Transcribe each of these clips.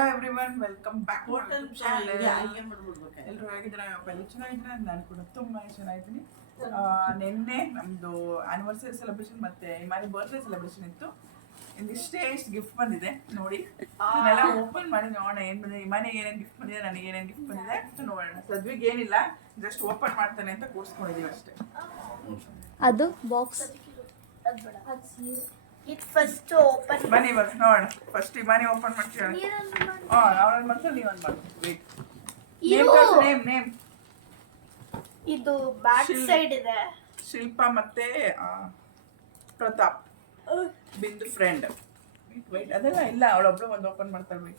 Hello everyone, welcome back to channel. ಎಲ್ಲರೂ ಹೇಗಿದ್ದೀರಾ? ಎಲ್ಲ ಚೆನ್ನಾಗಿದ್ದೀರಾ? ನಾನು ಕೂಡ ತುಂಬ ಚೆನ್ನಾಗಿದ್ದೀನಿ. ನಿನ್ನೆ ನಮ್ಮದು ಆ್ಯನಿವರ್ಸರಿ ಸೆಲೆಬ್ರೇಷನ್ ಮತ್ತು ಇಮಾನಿ ಬರ್ತ್ಡೇ ಸೆಲೆಬ್ರೇಷನ್ ಇತ್ತು. ಇದಿಷ್ಟೇ ಇಷ್ಟು ಗಿಫ್ಟ್ ಬಂದಿದೆ ನೋಡಿ. ಇದನ್ನೆಲ್ಲ ಓಪನ್ ಮಾಡಿ ನೋಡೋಣ ಏನು ಬಂದಿದೆ. ಇಮಾನಿಗೆ ಏನೇನು ಗಿಫ್ಟ್ ಬಂದಿದೆ, ನನಗೆ ಏನೇನು ಗಿಫ್ಟ್ ಬಂದಿದೆ ಅಂತ ನೋಡೋಣ. ಸದ್ವಿಗೆ ಏನಿಲ್ಲ, ಜಸ್ಟ್ ಓಪನ್ ಮಾಡ್ತಾನೆ ಅಂತ ಕೂರಿಸ್ಕೊಂಡಿದ್ದೀವಿ ಅಷ್ಟೇ. ಅದು ಬಾಕ್ಸ್ ಫಸ್ಟ್ ಓಪನ್ ಬನ್ನಿ ಇವಾಗ ನೋಡೋಣ. ಫಸ್ಟ್ ಇಮಾನಿ ಓಪನ್ ಮಾಡ್ತೀವಿ. ಅವನೊಂದು ಮಾಡ್ತಾರೆ, ನೀವೊಂದು ಮಾಡಿ. ನೇಮ್ ಇದು ಬ್ಯಾಕ್ ಸೈಡ್ ಇದೆ. ಶಿಲ್ಪ ಮತ್ತೆ ಪ್ರತಾಪ್ ಬಿಂದು ಫ್ರೆಂಡ್. ವೈಟ್ ಅದೆಲ್ಲ ಇಲ್ಲ, ಅವಳೊಬ್ಳು ಒಂದು ಓಪನ್ ಮಾಡ್ತಾಳೆ.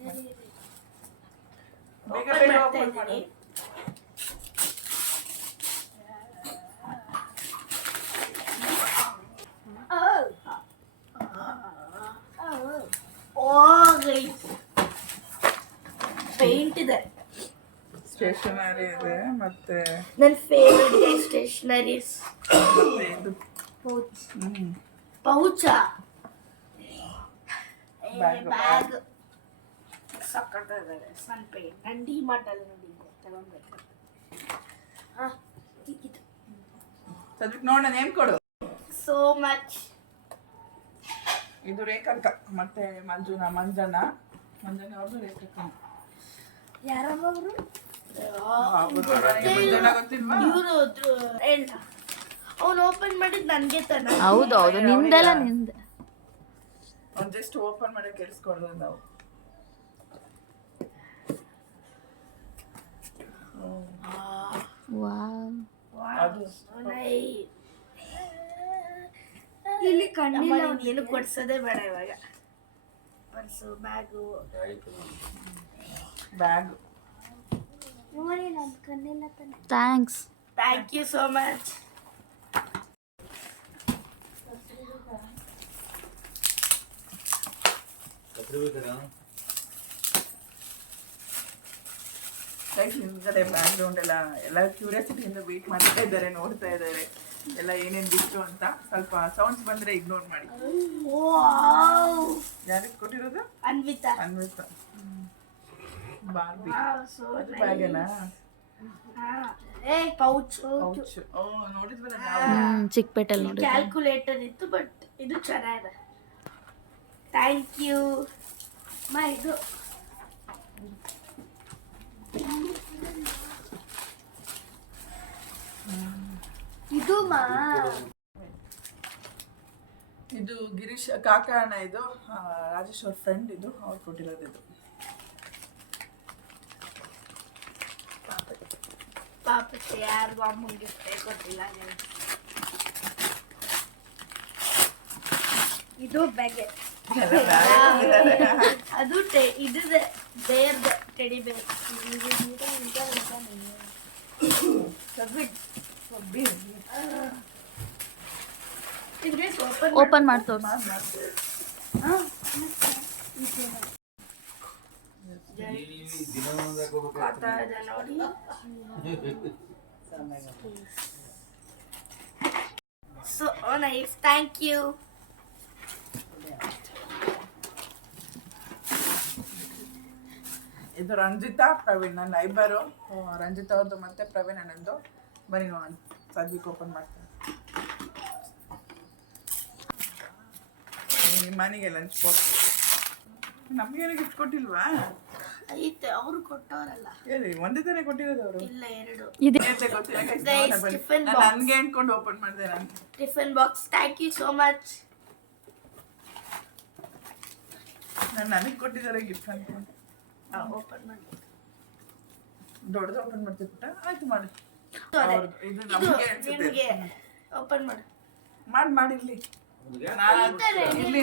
ಬೇಗ ಬೇಗ ಓಪನ್ ಮಾಡಿ. ಪೇಂಟ್ ಇದೆ, ಸ್ಟೇಷನರಿ ಇದೆ, ಮತ್ತೆ ನನ್ನ ಫೇವರಿಟ್ ಸ್ಟೇಷನರೀಸ್. ಇದು ಪೌಚಾ ಬ್ಯಾಗ್. ಬ್ಯಾಗ್ ಸಕ್ಕತ್ತಾಗಿದೆ. ಸಣ್ಣ ಪೇಂಟ್ ನಾನು ಡಿ ಮಾರ್ಟಲ್ಲಿ ನೋಡಿದ್ದೆ, ತಗೊಂಡ್ಬೇಕು. ಸದ್ಯಕ್ಕೆ ನೋಡೋಣ, ನೇಮ್ ಕೊಡು. So much. ಇದು ರೇಖಕ್ಕ ಮತ್ತೆ ಮಂಜಣ್ಣ ಅವ್ರದ್ದು ರೇಖಕ್ಕ. ಯಾರವರು? ಮಂಜಣ್ಣ ಗೊತ್ತಿಲ್ವಾ? ಇವರು ಅವನು ಓಪನ್ ಮಾಡಿದ್ ನನ್ಗೆ ತಾನೆ. ಹೌದೌದು, ನಿಂದೆಲ್ಲ ನಿಂದೆ. ಅವ್ನು ಜಸ್ಟ್ ಓಪನ್ ಮಾಡಿ ಕೆಲ್ಸ್ಕೊಡ್ದು ನಾವು. ವಾವ್, ಅದು ಇಲ್ಲಿ ಕಣ್ಣಿಲ್ಲ. ಏನು ಕೊಡ್ಸೋದೇ ಬೇಡ ಇವಾಗ. Purse, bag. Thanks. Thank you so much. ಹಿಂದ್ಗಡೆ ಬ್ಯಾಕ್ ಗ್ರೌಂಡ್ ಎಲ್ಲ ಕ್ಯೂರಿಯಾಸಿಟಿಯಿಂದ ವೇಟ್ ಮಾಡ್ತಾ ಇದ್ದಾರೆ, ನೋಡ್ತಾ ಇದ್ದಾರೆ ಎಲ್ಲ ಏನೇನು ಗಿಫ್ಟು ಅಂತ. ಸ್ವಲ್ಪ ಸೌಂಡ್ಸ್ ಬಂದ್ರೆ ಇಗ್ನೋರ್ ಮಾಡಿ. ಯಾರಿಗೆ ಕೊಟ್ಟಿರೋದು? ಅನ್ವಿತಾ. ಬಾರ್ಬಿ. ಅದು ಬ್ಯಾಗೇನಾ? ಪೌಚ್. ನೋಡಿದ್ವಲ್ಲ ಚಿಕ್ಕಪೇಟೆಲ್ ನೋಡಿ. ಕ್ಯಾಲ್ಕುಲೇಟರ್ ಇತ್ತು, ಬಟ್ ಇದು ಚೆನ್ನಾಗಿದೆ. Thank you. ಇದು ಇದು ಗಿರೀಶ್ ಕಾಕಣ್ಣ, ಇದು ರಾಜೇಶ್ ಅವ್ರ ಫ್ರೆಂಡ್, ಇದು ಅವ್ರು ಕೊಟ್ಟಿರೋದು. ಇದು ಪಾಪಕ್ಕೆ ಯಾರಿಗೂ ಅಮ್ಮಂಗೆ ಕೊಟ್ಟಿಲ್ಲ. ಇದು ಬ್ಯಾಗೆ. ಅದು ಇದು ಬೇರ್ದ ಟೆಡಿ ಬೇರ್. ಓಪನ್ ಮಾಡಿ ತೋರ್ಸು. So nice, thank you. ಇದು ರಂಜಿತಾ ಪ್ರವೀಣ್, ನನ್ನ ನೈಬರು. ರಂಜಿತಾ ಅವ್ರದ್ದು ಮತ್ತೆ ಪ್ರವೀಣ್ ಅಣ್ಣಂದು. ಬನ್ನಿ ನೋಡೋಣ, ಸದ್ಯಕ್ಕೆ ಓಪನ್ ಮಾಡ್ತೀನಿ. ಮನೆಗೆ ಲಂಚ್ ಬಾಕ್ಸ್. ನಮಗೇನು ಗಿಫ್ಟ್ ಕೊಟ್ಟಿಲ್ವಾ? ಐತೆ, ಅವರು ಕೊಟ್ಟವರಲ್ಲ. ಹೇಳಿ, ಒಂದೇ ತಾನೇ ಕೊಟ್ಟಿರೋದು ಅವರು? ಇಲ್ಲ, ಎರಡು. ನನಗೆ ಅನ್ಕೊಂಡು ಓಪನ್ ಮಾಡಿದೆ ನಾನು. Tiffin box. Thank you so much. ನನಗೆ ಕೊಟ್ಟಿದ್ದಾರೆ ಗಿಫ್ಟ್ ಅನ್ಕೊಂಡು. ಓಪನ್ ಮಾಡಿ. ದೊಡ್ಡದು ಓಪನ್ ಮಾಡ್ತಿರ್ಬಿಟ್ಟ. ಆಯ್ತು ಮಾಡಿ. ಇದು ನಮಗೆ ನಿಮಗೆ ಓಪನ್ ಮಾಡು. ಮಾಡಿರ್ಲಿ. ಇಲ್ಲಿ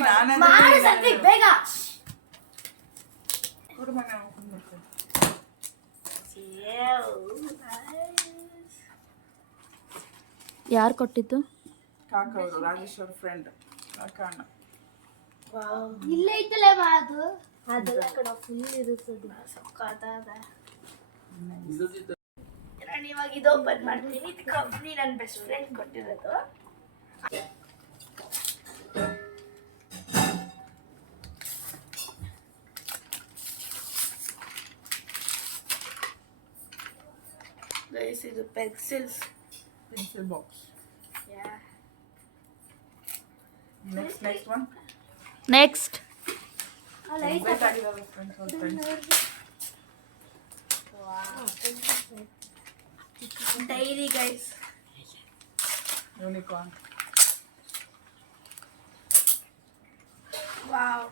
ಬೇಗ ಯಾರು ಕೊಟ್ಟಿದ್ದು? ಕಾಕ ಅವರು, ರಾಜೇಶ್ ಅವ್ರ ಫ್ರೆಂಡ್ ಕಾಕ ಅಣ್ಣ. ಇಲ್ಲೇ ಐತಲ್ಲ ಅದು. ಅದೆಲ್ಲ ಕಡೆ ಫುಲ್ ಇರುತ್ತದೆ. ಸಕ್ಕತ್ತಾದ. ನಾನು ಇವಾಗ ಇದು ಓಪನ್ ಮಾಡ್ತೀನಿ. ಇದು ಕಂಪ್ನಿ ನನ್ನ ಬೆಸ್ಟ್ ಫ್ರೆಂಡ್ ಕೊಟ್ಟಿರೋದು. ಗೈಸ್ ಇದು pencils. Pencil box. Next one. Next dairy guys. Unicorn. Wow.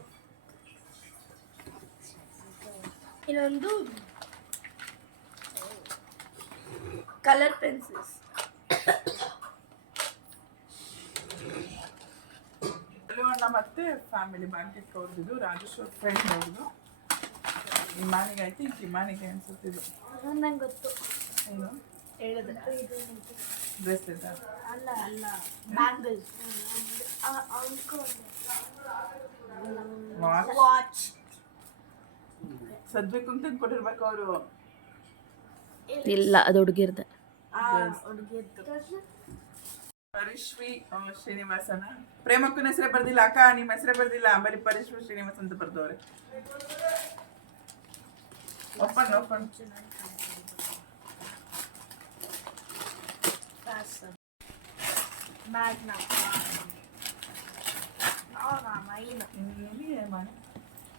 ಇನ್ನೊಂದು ಕಲರ್ ಪೆನ್ಸಿಲ್ಸ್. ಅಣ್ಣ ಮತ್ತೆ ಫ್ಯಾಮಿಲಿ ಬ್ಯಾಂಕೆಟ್ ಅವ್ರದ್ದು, ರಾಜೇಶ್ವರ್ ಫ್ರೆಂಡ್ ಅವ್ರದ್ದು. ಇಮಾನಿಗೆ ಆಯ್ತು, ಈಗ ಇಮಾನಿಗೆ ಅನ್ಸುತ್ತಿದ್ದು. ನಂಗೆ ಗೊತ್ತು. ಏನು ಹೇಳಿದ್ರೆ ಡ್ರೆಸ್ ಇದೆ. ಅಲ್ಲ ಅಲ್ಲ ಬ್ಯಾಂಗಲ್. ವಾಚ್. ಸದ್ಬೇಕು ಅಂತ ಕೊಟ್ಟಿರ್ಬೇಕು ಅವರು. ಇಲ್ಲ, ಅದು ಹುಡುಗಿರ್ದೆ. ಪರಿಶ್ವಿ ಶ್ರೀನಿವಾಸನ. ಪ್ರೇಮಕ್ಕನ ಹೆಸರೇ ಬರ್ದಿಲ್ಲ ಅಕ್ಕ, ನಿಮ್ಮ ಹೆಸರೇ ಬರ್ದಿಲ್ಲ, ಬರೀ ಪರಿಶ್ವಿ ಶ್ರೀನಿವಾಸ್ ಅಂತ ಬರ್ದವ್ರೆ. Open open.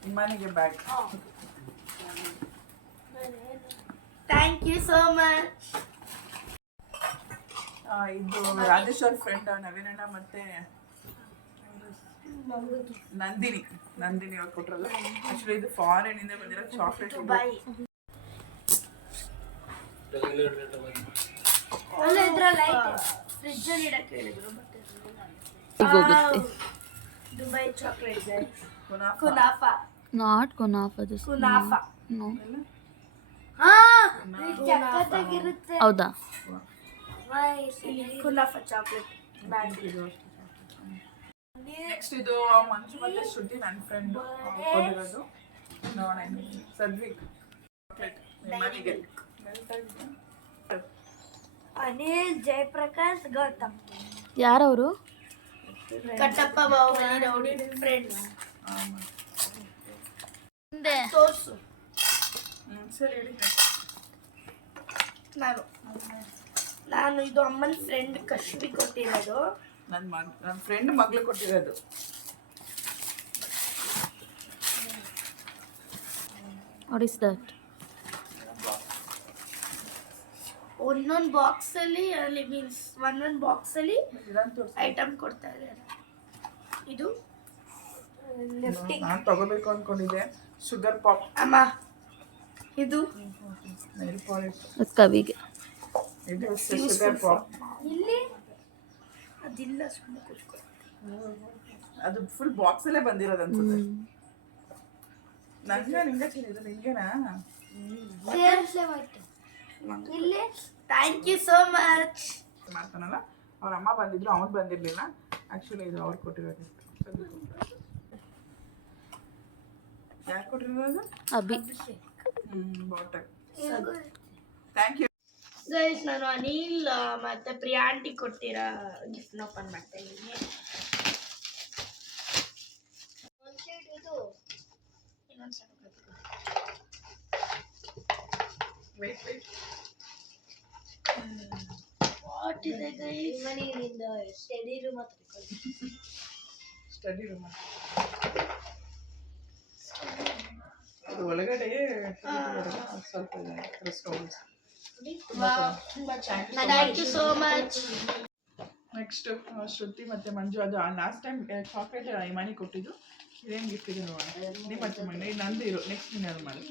ಇಮಾನಿಗೆ bag. Thank you so much. ಇದು ರಾಜೇಶ್ವರ್ ಫ್ರೆಂಡ್ ನವೀನಣ್ಣ ಮತ್ತೆ ನಂದಿನಿ ಅವ್ರು ಕೊಟ್ರಲ್ಲ. ಆಕ್ಚುಲಿ ಇದು ಫಾರಿನ್ ಇಂದ ಬಂದಿರೋ ಚಾಕ್ಲೇಟ್. ಅಲ್ಲ ಇದ್ರಲ್ಲಿ ಫ್ರಿಡ್ಜ್ ಅಲ್ಲಿ ಇಡಕ್ಕೆ ಹೇಳಿದ್ರು. Dubai chocolate. Kunafa. Not kunafa. Kunafa. No. ಚಕ್ಕತ್ತಾಗಿರುತ್ತೆ. ಹೌದಾ? Kunafa chocolate. ನೆಕ್ಸ್ಟ್ ಇದು ಮಂಜು ಮತ್ತೆ ಶ್ರುತಿ ನನ್ನ ಫ್ರೆಂಡ್ ಕೊಟ್ಟಿರೋದು. ಸದ್ವಿಕ್ ಚಾಕ್ಲೇಟ್. ಅನಿಲ್, ಜಯಪ್ರಕಾಶ್, ಗೌತಮ್. ಯಾರವರು? ಕಟ್ಟಪ್ಪ ಬಾಹುಬಲಿ ರೌಡಿ ಫ್ರೆಂಡ್ಸ್. ಹಿಂದೆ ತೋರ್ಸು. ಸರಿ ಹೇಳಿ. ನಾನು ಇದು ಅಮ್ಮನ ಫ್ರೆಂಡ್ ಕಶ್ವಿ ಕೊಟ್ಟಿರೋದು. ನನ್ನ ಫ್ರೆಂಡ್ ಮಗಳು ಕೊಟ್ಟಿರೋದು. What is that? ಒಂದೊಂದು ಬಾಕ್ಸ್ ಅಲ್ಲಿ ಮೀನ್ಸ್ ಒಂದೊಂದು ಬಾಕ್ಸ್ ಅಲ್ಲಿ ಐಟಮ್ ಕೊಡ್ತಾ ಇದ್ದಾರೆ. ಇದು ಲಿಫ್ಟಿಂಗ್. ನಾನು ತಗೋಬೇಕು ಅನ್ಕೊಂಡಿದ್ದೆ. Sugar pop. ಅಮ್ಮ ಇದು ನೈಲ್ ಪಾಲಿಶ್. ಕವಿಗೆ. ಇದು ಶುಗರ್ ಪಾಪ್. ಇಲ್ಲಿ ಅದಿಲ್ಲ, ಸುಮ್ಮನೆ ಕೂತ್ಕೊ. ಅದು ಫುಲ್ ಬಾಕ್ಸ್ ಅಲ್ಲೇ ಬಂದಿರೋದು ಅನ್ಸುತ್ತೆ. ನಿಂಗೆ ಚೆನ್ನಾಗಿದೆ. ನಿಂಗೆನಾ? ಇಲ್ಲಿ ಥ್ಯಾಂಕ್ ಯು ಸೋ ಮಚ್. ಮಾಡ್ತಾನಲ್ಲ, ಅವ್ರ ಅಮ್ಮ ಬಂದಿದ್ರು, ಅವನು ಬಂದಿರಲಿಲ್ಲ. ಆ್ಯಕ್ಚುಲಿ ಇದು ಅವ್ರು ಕೊಟ್ಟಿರೋದು. ಯಾರು ಕೊಟ್ಟಿರೋದು? Abhi. Bottle. Thank you guys. ನಾನು ಅನಿಲ್ ಮತ್ತೆ ಪ್ರಿಯಾ ಆಂಟಿ ಕೊಡ್ತೀರಾ ಗಿಫ್ಟ್ ಓಪನ್ ಮಾಡ್ತಾ ಇದ್ದೀನಿ. ವಾಟ್ ಇದೆ ಗೈಸ್? ಮನೆಯಿಂದ ಸ್ಟಡಿ ರೂಮ್ ಹತ್ರ. ಸ್ಟಡಿ ರೂಮ್ ಅದು ಒಳಗಡೆ ಸ್ವಲ್ಪ restaurants. Thank you so much. Next Shruti ಮತ್ತೆ ಮಂಜು. ಅದು ಲಾಸ್ಟ್ ಟೈಮ್ ಚಾಕ್ಲೇಟ್ ಇಮಾನಿ ಕೊಟ್ಟಿದ್ದು. ಇದೇನು ಗಿಫ್ಟ್ ಇದೆ ನೋಡೋಣ. ನಿಮ್ಮ ಮತ್ತೆ ಮನೆ ನಂದು ಇರೋ ನೆಕ್ಸ್ಟ್ ನೀನು ಮಾಡಿ.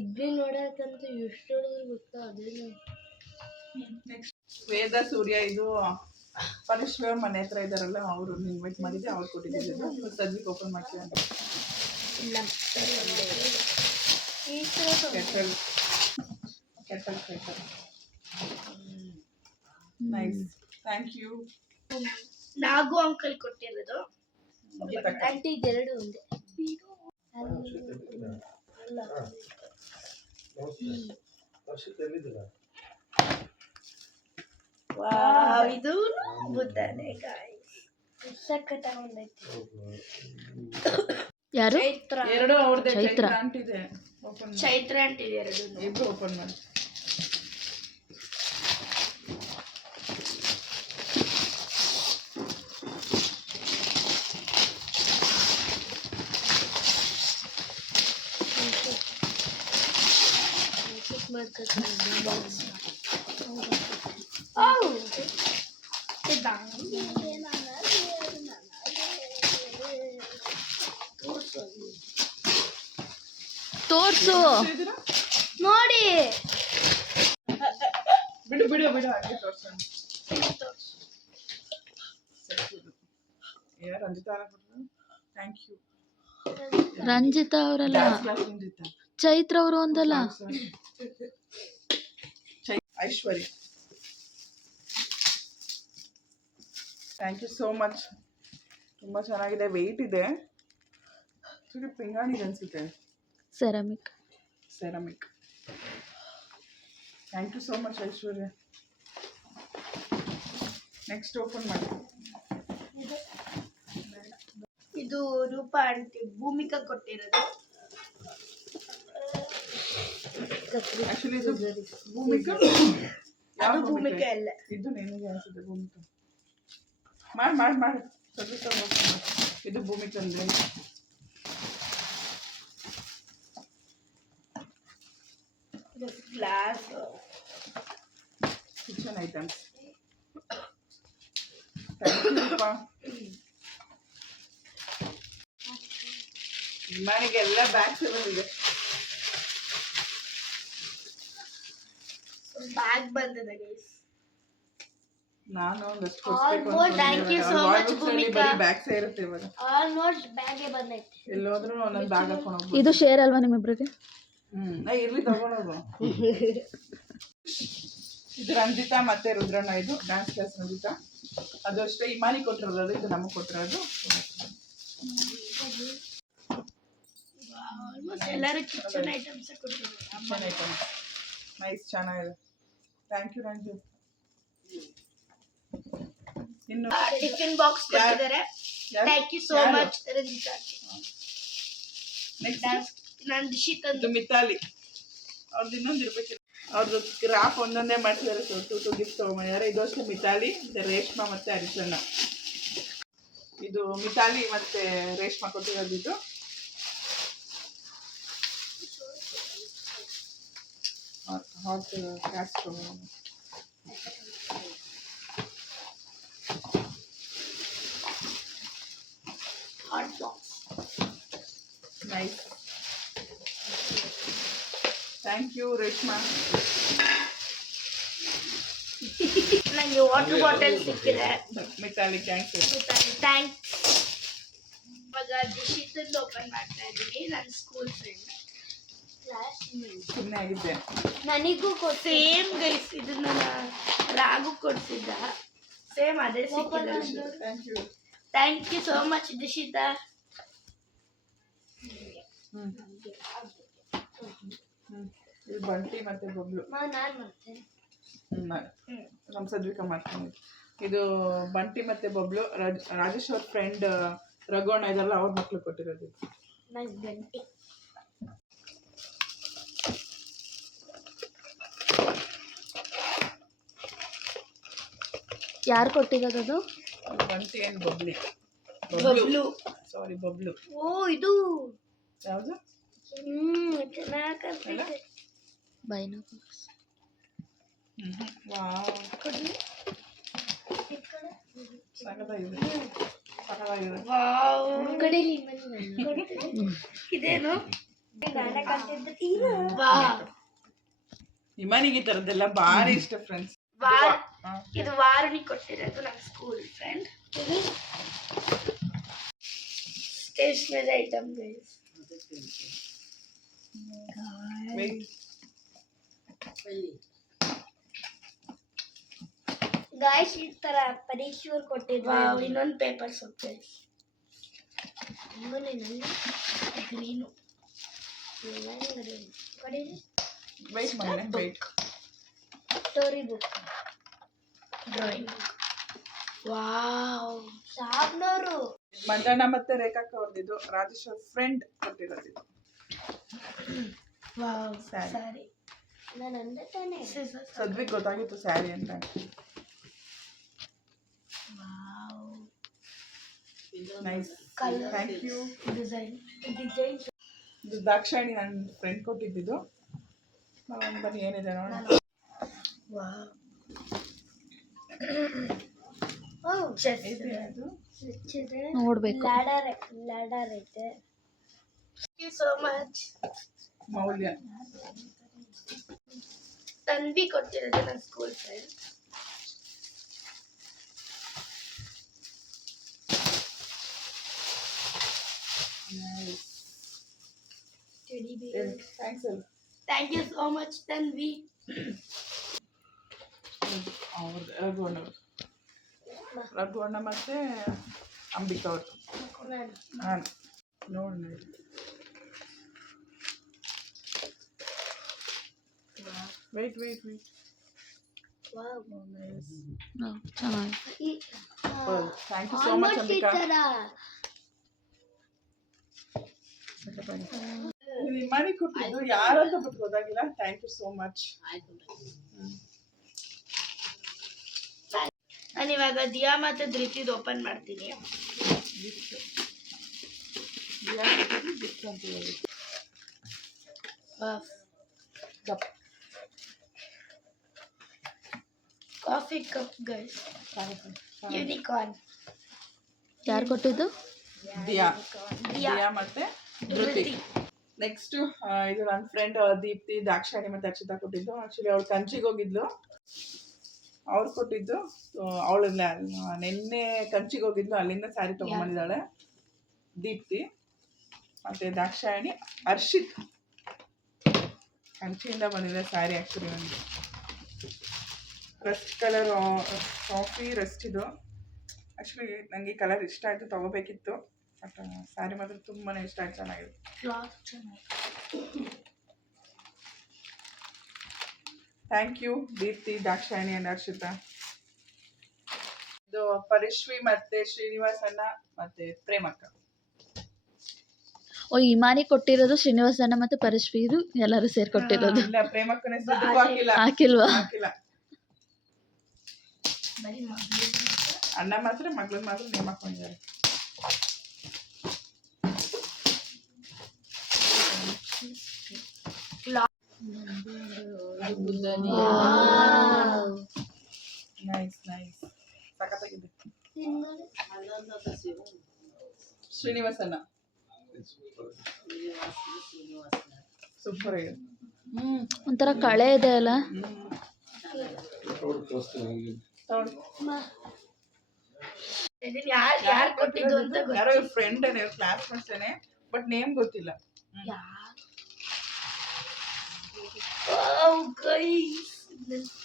ಇಬ್ಬರು ನೋಡಕ್ಕಂತ ಎಷ್ಟು ಗೊತ್ತಾ? ಅದೇನು ನೆಕ್ಸ್ಟ್ ವೇದ ಸೂರ್ಯ. ಇದು ಪರಿಶ್ವರ್ ಮನೆ ಹತ್ರ ಇದ್ದಾರಲ್ಲ, ಅವರು ಇನ್ವೈಟ್ ಮಾಡಿದ್ದೆ, ಅವ್ರು ಕೊಟ್ಟಿದ್ದು. ಸದ್ವಿಕ್ ಓಪನ್ ಮಾಡ್ತೀವಿ ಅಂತ. Kettle. Nice. Thank you. Nagu uncle ಕೊಟ್ಟಿರೋದು. ಆಂಟಿ ಇದೆರಡು ಒಂದೇ. ಇದು ಬುದ್ಧನೇ ಗಾಯ್ಸ್. ಸಖತ್ತಾಗಿ ಒಂದೈತಿ. ಯಾರು? ಚೈತ್ರ ಎರಡು ಅವ್ರದ್ದೇ. ಚೈತ್ರ. ಚೈತ್ರ ಅಂಟಿದೆ. ಓಪನ್ ಚೈತ್ರ ಅಂಟಿದೆ ಎರಡು. ಇಬ್ರು ಓಪನ್ ಮಾಡಿ. ತೋರ್ಸು. ಇದೀರಾ? ನೋಡಿ ಬಿಡು ಬಿಡು ಬಿಡು ಹಾಗೆ ತೋರ್ಸೋಣ. ಯಾರು ರಂಜಿತಾ ಕೊಟ್ಟರು? Thank you. ರಂಜಿತಾ ಅವರಲ್ಲ, ಡ್ಯಾನ್ಸ್ ಕ್ಲಾಸ್ ರಂಜಿತಾ. ಚೈತ್ರ ಅವರು ಒಂದಲ್ಲ. Aishwarya, thank you so much. ತುಂಬ ಚೆನ್ನಾಗಿದೆ, ವೆಯ್ಟ್ ಇದೆ. ಚೂರಿ ಪಿಂಗಾಣಿ ಅನಿಸುತ್ತೆ. Ceramic. Ceramic. Thank you so much Aishwarya. Next open ಮಾಡಿ. ಇದು ರೂಪ ಆಂಟಿ ಭೂಮಿಕಾ ಕೊಟ್ಟಿರೋದು. ಆಕ್ಚುಲಿ ಇದು ಭೂಮಿಕಾ. ಯಾವ ಅದು ಭೂಮಿಕಾ ಅಲ್ಲ, ಇದು ನಿನಗೆ ಅನ್ಸುತ್ತೆ ಭೂಮಿಕಾ. ಮಾಡಿ ಮಾಡಿ ಮಾಡಿ ಇದು ಭೂಮಿಕಾ ಅಂದ್ರೆ. Glass kitchen items. ಮನೆಗೆಲ್ಲ ಬ್ಯಾಗ್ಸ್ ಬಂದಿದೆ. ಬ್ಯಾಗ್ ಬಂದಿದೆ ಗೈಸ್. ನಾನು ಒಂದಷ್ಟು Almost, thank you so much, Bhoomika. Bags ಇರುತ್ತೆ ಇವಾಗ. ಆಲ್ಮೋಸ್ಟ್ ಬ್ಯಾಗೆ ಬಂದೈತೆ. ಎಲ್ಲೋದ್ರೂ ಒಂದೊಂದು ಬ್ಯಾಗ್ ಹಾಕೊಂಡು ಹೋಗ್ಬೋದು. ಇದು ಶೇರ್ ಅಲ್ವಾ ನಿಮ್ಮಿಬ್ರಿಗೆ? ನಾ ಇರ್ಲಿ ತಗೊಳೋದು. ಇದು ರಂಜಿತಾ ಮತ್ತೆ ರುದ್ರಣ್ಣ. ಇದು ಡ್ಯಾನ್ಸ್ ಕ್ಲಾಸ್ ರಂಜಿತಾ. ಅದು ಅಷ್ಟೇ ಇಮಾನಿ ಕೊಟ್ಟಿರೋದು, ಇದು ನಮಗೆ ಕೊಟ್ಟಿರೋದು. ಎಲ್ಲರೂ ಕಿಚನ್ ಐಟಮ್ಸ್ ಕೊಟ್ಟಿದ್ದಾರೆ. ಕಿಚನ್ ಐಟಮ್ಸ್ ನೈಸ್, ಚೆನ್ನಾಗಿದೆ. Thank you Ranjith. ಇನ್ನು ಟಿಫಿನ್ ಬಾಕ್ಸ್ ಕೊಟ್ಟಿದ್ದಾರೆ. Thank you so much Ranjitha. Next ನಾನು ದಿಶಿತ್ ಇದು ಮಿತಾಲಿ ಅವ್ರದ್ದು. ಇನ್ನೊಂದು ಇರ್ಬೇಕು, ಅವ್ರದ್ದು ಕ್ರಾಫ್ ಒಂದೊಂದೇ ಮಾಡ್ತಿದ್ದಾರೆ. ಟು ಗಿಫ್ಟ್ ತೊಗೊಂಡಿದ್ದಾರೆ. ಇದು ಅಷ್ಟೇ ಮಿತಾಲಿ, ರೇಷ್ಮಾ ಮತ್ತೆ ಹರಿಶಣ್ಣ. ಇದು ಮಿತಾಲಿ ಮತ್ತೆ ರೇಷ್ಮಾ ಕೊಟ್ಟಿರೋದು. ಇದು hot cast hot box. Nice. Thank you Reshma. ನನಗೆ ವಾಟರ್ ಬಾಟಲ್ ಸಿಕ್ಕಿದೆ. ಮಿತಾಲಿ ಥ್ಯಾಂಕ್ಸ್. ಥ್ಯಾಂಕ್ಸ್. ಇವಾಗ ದಿಶಿತ್ ಓಪನ್ ಮಾಡ್ತಾ ಇದ್ದೀನಿ. ನನ್ನ ಸ್ಕೂಲ್ ಫ್ರೆಂಡ್ ಸುಮ್ಮನೆ ಆಗಿದ್ದೆ. ನನಗೂ ಸೇಮ್ ಗೈಸ್. ಇದನ್ನ ರಾಗು ಕೊಡ್ಸಿದ್ದ. ಸೇಮ್ ಅದೇ ಸಿಕ್ಕಿದೆ. Thank you. Thank you so much Dishita. ಇದು ಬಂಟಿ ಮತ್ತೆ ಬಬ್ಲು. ನಾನು ಮಾಡ್ತೇನೆ. ನಮ್ಮ ಸದ್ವಿಕ ಮಾಡ್ತೀನಿ. ಇದು ಬಂಟಿ ಮತ್ತೆ ಬಬ್ಲು. ರಾಜೇಶ್ ಅವ್ರ ಫ್ರೆಂಡ್ ರಘುವಣ್ಣ ಇದೆಲ್ಲ ಅವ್ರ ಮಕ್ಳು ಕೊಟ್ಟಿರೋದು. ನೈಸ್ ಬಂಟಿ. ಯಾರು ಕೊಟ್ಟಿರೋದು? ಬಂಟಿ ಏನು ಬಬ್ಲಿ? ಬಬ್ಲು. ಸಾರಿ ಬಬ್ಲು. ಓ ಇದು ಯಾವುದು? ಚೆನ್ನಾಗಿ ಕಾಣ್ತಿದೆ. ಬೈನಾಕಲ್ಸ್. ವಾವ್, ಸಖತ್ತಾಗಿದೆ. ಸಖತ್ತಾಗಿದೆ. ವಾವ್. ಇದೇನು? ವಾವ್. ಇಮಾನಿಗೆ ಈ ಥರದ್ದೆಲ್ಲ ಭಾರಿ ಇಷ್ಟ ಫ್ರೆಂಡ್ಸ್. ಇದು ವಾರಣಿ ಕೊಟ್ಟಿರೋದು, ನನ್ನ school friend. Stationery item guys. Guys ಈ ತರ ಪರೀಕ್ಷೆ ಕೊಟ್ಟಿದ್ರು. ಇನ್ನೊಂದು paper soap guys. Green wait ಮಾಡಿ, wait. Story book, drawing. Wow ಶಾಬ್ನೂರು. ಮಂಜಣ್ಣ ಮತ್ತೆ ರೇಖಾಕ್ಕ ಅವ್ರದ್ದು, ರಾಜೇಶ್ ಅವ್ರ ಫ್ರೆಂಡ್ ಕೊಟ್ಟಿರೋದು. ವಾವ್ ಸ್ಯಾರಿ. ಸರಿ ನಾನು ಅಂದೆ ತಾನೆ. ಸದ್ವಿಗ್ ಗೊತ್ತಾಗಿತ್ತು ಸ್ಯಾರಿ ಅಂತ. Wow nice, colour thank you. Design ಇದು ದಾಕ್ಷಾಯಣಿ ನನ್ನ ಫ್ರೆಂಡ್ ಕೊಟ್ಟಿದ್ದು. ಬನ್ನಿ ಏನಿದೆ ನೋಡಿ. ವಾವ್ ಓ ಚೆಸ್ ಅದು ಇದೆ. ನೋಡ್ಬೇಕು. ಲ್ಯಾಡರ್ ಐತೆ. Thank you so much. Moulya Tanvi ಕೊಟ್ಟಿರೋದು ನನ್ನ school friend. Teddy bear. Thanks ಅಲ್ಲ. Thank you so much Tanvi. ಅವ್ರದ್ದು ರಘುವಣ್ಣ ಮತ್ತೆ ಅಂಬಿಕಾ ಅವ್ರದ್ದು. ನಾನು ನೋಡಿ ವೆಯ್ಟ್ ವಾವ್ ಚೆನ್ನಾಗಿ. Thank you so much Ambika. ನಿಮ್ಮನೆ ಕೊಟ್ಟಿದ್ದು ಯಾರಂತ ಬಿಟ್ಟು ಗೊತ್ತಾಗಿಲ್ಲ. Thank you so much. ನಾನು ಇವಾಗ ದಿಯಾ ಮತ್ತೆ ಧೃತಿದ್ ಓಪನ್ ಮಾಡ್ತೀನಿ. Coffee cup guys, unicorn. ಯಾರು ಕೊಟ್ಟಿದ್ದು? ದಿಯಾ ಮತ್ತೆ ಧೃತಿ. ನೆಕ್ಸ್ಟ್ ಇದು ನನ್ನ ಫ್ರೆಂಡ್ ದೀಪ್ತಿ, ದಾಕ್ಷಾಯಣಿ ಮತ್ತೆ ಅರ್ಚಿತಾ ಕೊಟ್ಟಿದ್ದು. ಆಕ್ಚುಲಿ ಅವಳು ಕಂಚಿಗೆ ಹೋಗಿದ್ಲು, ಅವ್ರು ಕೊಟ್ಟಿದ್ದು. ಅವಳು ನಿನ್ನೆ ಕಂಚಿಗೆ ಹೋಗಿದ್ಲು, ಅಲ್ಲಿಂದ ಸ್ಯಾರಿ ತೊಗೊಂಡ್ಬಂದಿದ್ದಾಳೆ ದೀಪ್ತಿ. ಮತ್ತೆ ದಾಕ್ಷಾಯಣಿ, ಹರ್ಷಿತ್ ಕಂಚಿಯಿಂದ ಬಂದಿದೆ ಸ್ಯಾರಿ. ಆ್ಯಕ್ಚುಲಿ ನನಗೆ ರಸ್ಟ್ ಕಲರ್, ಕಾಫಿ ರಸ್ಟ್ ಇದು. ಆ್ಯಕ್ಚುಲಿ ನನಗೆ ಈ ಕಲರ್ ಇಷ್ಟ ಆಯಿತು, ತೊಗೋಬೇಕಿತ್ತು. ಬಟ್ ಸ್ಯಾರಿ ಮಾತ್ರ ತುಂಬಾ ಇಷ್ಟ ಆಯ್ತು, ಚೆನ್ನಾಗಿದೆ. Thank you Deepthi, Dakshayani and Harshitha. ಇದು ಪರಿಶ್ವಿ ಮತ್ತೆ ಶ್ರೀನಿವಾಸಣ್ಣ ಮತ್ತೆ ಪ್ರೇಮಕ್ಕ. ಓ, ಇಮಾನಿ ಕೊಟ್ಟಿರೋದು ಶ್ರೀನಿವಾಸಣ್ಣ ಮತ್ತೆ ಪರಶ್ವಿ, ಇದು ಎಲ್ಲರೂ ಸೇರಿ ಕೊಟ್ಟಿರೋದು. ಇಲ್ಲ, ಪ್ರೇಮಕ್ಕನ ಹೆಸರು ಹಾಕಿಲ್ವಾ? ಹಾಕಿಲ್ಲ. ಅಣ್ಣ ಮಾತ್ರ ಮಗಳನ್ನ ಮಾತ್ರ ನೇಮ್ ಹಾಕೊಂಡಿದ್ದಾರೆ. ನೈಸ್ ನೈಸ್, ಸಖತ್ತಾಗಿದೆ. ಶ್ರೀನಿವಾಸಣ್ಣ ಸೂಪರ್ ಆಗಿದೆ. ಒಂಥರ ಕಳೆ ಇದೆ ಅಲ್ಲ. ಯಾರು ಕೊಟ್ಟಿದ್ದು ಅಂತ ಯಾರೋ ಫ್ರೆಂಡ್ ಕ್ಲಾಸ್ ಮೇಟ್ಸೇನೆ, ಬಟ್ ನೇಮ್ ಗೊತ್ತಿಲ್ಲ.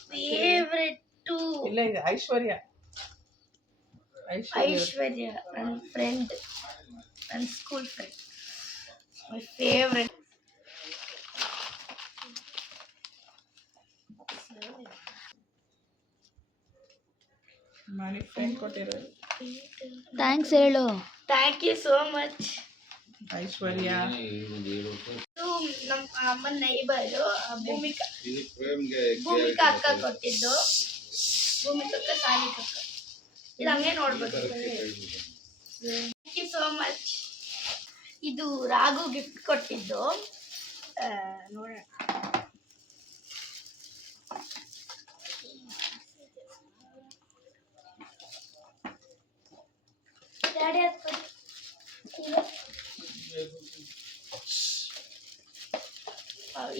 ಫೇವ್ರೆಟ್ ಇಲ್ಲ, ಇದೆ ಐಶ್ವರ್ಯ. ಐಶ್ವರ್ಯ ನನ್ನ ಫ್ರೆಂಡ್, ನನ್ನ school friend, my favourite. Money friend ಕೊಟ್ಟಿರೋದು. ಥ್ಯಾಂಕ್ಸ್ ಹೇಳು. ಥ್ಯಾಂಕ್ ಯು ಸೋ ಮಚ್ ಐಶ್ವರ್ಯ. ಇದು ನಮ್ಮ ಅಮ್ಮನ ನೈಬರು ಭೂಮಿಕಾ ಅಕ್ಕ ಕೊಟ್ಟಿದ್ದು. ಭೂಮಿಕಾ ಅಕ್ಕ, ಸಾನಿಕಾ ಅಕ್ಕ. ಇದು ಹಂಗೆ ನೋಡ್ಬೋದು. Thank you so much. ಇದು ರಾಘು ಗಿಫ್ಟ್ ಕೊಟ್ಟಿದ್ದು. ನೋಡೋಣ,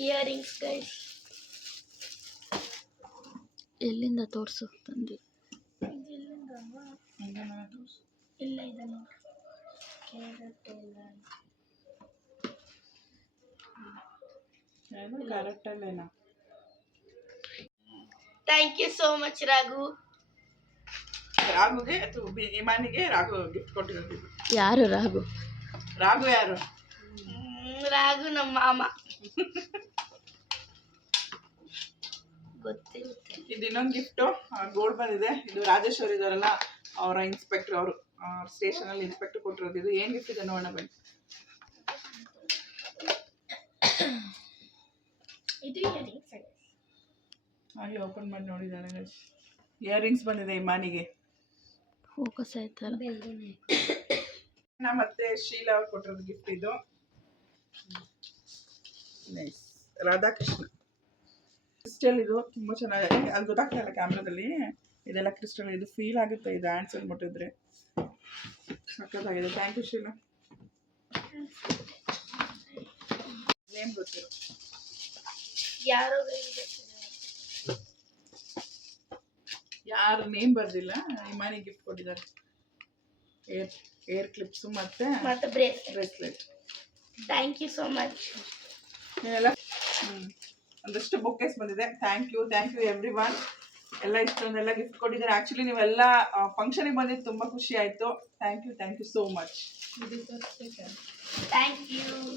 ಇಯರಿಂಗ್ಸ್ ಗೈಸ್. ಎಲ್ಲಿಂದ ತೋರಿಸು ತಂದೆ? ಇಲ್ಲ, ಇದನ್ನು ಕರೆಕ್ಟಲ್ಲೇನಾ? Thank you so much Raghu. ರಾಘುಗೆ ಇಮಾನಿಗೆ Raghu gift ಕೊಟ್ಟಿರೋದು. ಯಾರು ರಾಘು? ರಾಘು ಯಾರು? ರಾಘು ನಮ್ಮ ಮಾಮ. ಗೊತ್ತಿರುತ್ತೆ. ಇದು ಇನ್ನೊಂದು ಗಿಫ್ಟು ಗೋಲ್ಡ್ ಬಂದಿದೆ. ಇದು ರಾಜೇಶ್ವರಿ ಇದಾರಲ್ಲ, ಅವರ ಇನ್ಸ್ಪೆಕ್ಟರ್ ಅವರು ಸ್ಟೇಷನಲ್ಲಿ ಇನ್ಸ್ಪೆಕ್ಟರ್ ಕೊಟ್ಟಿರೋದು. ಇದು ಏನು ಗಿಫ್ಟ್ ಇದೆ ನೋಡೋಣ ಬನ್ನಿ. ಇದು ಇಯರಿಂಗ್ಸ್ ಹಾಗೆ ಓಪನ್ ಮಾಡಿ ನೋಡಿದ್ದಾಳೆ. ಇಯರಿಂಗ್ಸ್ ಬಂದಿದೆ ಇಮಾನಿಗೆ. ಫೋಕಸ್ ಆಯ್ತಲ್ಲ. ಮತ್ತೆ ಶೀಲಾ ಅವ್ರು ಕೊಟ್ಟಿರೋದು ಗಿಫ್ಟ್ ಇದು. ನೈಸ್. ರಾಧಾಕೃಷ್ಣ ಕ್ರಿಸ್ಟಲ್. ಇದು ತುಂಬ ಚೆನ್ನಾಗಿದೆ. ಅದು ಗೊತ್ತಾಗ್ತಾ ಇಲ್ಲ ಕ್ಯಾಮ್ರಾದಲ್ಲಿ. ಇದೆಲ್ಲ ಕ್ರಿಸ್ಟಲ್. ಇದು ಫೀಲ್ ಆಗುತ್ತೆ ಇದು ಹ್ಯಾಂಡ್ಸಲ್ಲಿ ಮುಟ್ಟಿದ್ರೆ. ಸಕ್ಕತ್ತಾಗಿದೆ. Thank you Sheila. ನೇಮ್ ಗೊತ್ತಿರೋ ಯಾರು ಯಾರು ನೇಮ್ ಬರ್ದಿಲ್ಲ. ಇಮಾನಿ ಗಿಫ್ಟ್ ಕೊಟ್ಟಿದ್ದಾರೆ. ಏರ್ ಕ್ಲಿಪ್ಸು ಮತ್ತೆ bracelet. Thank you so much. ಏನೆಲ್ಲ ಒಂದಷ್ಟು ಬೊಕ್ಕೆಸ್ ಬಂದಿದೆ. Thank you everyone. ಎಲ್ಲ ಇಷ್ಟೊಂದೆಲ್ಲ ಗಿಫ್ಟ್ ಕೊಟ್ಟಿದ್ದಾರೆ. ಆ್ಯಕ್ಚುಲಿ ನೀವೆಲ್ಲ ಫಂಕ್ಷನಿಗೆ ಬಂದಿದ್ದು ತುಂಬ ಖುಷಿ ಆಯಿತು. Thank you so much. Thank you.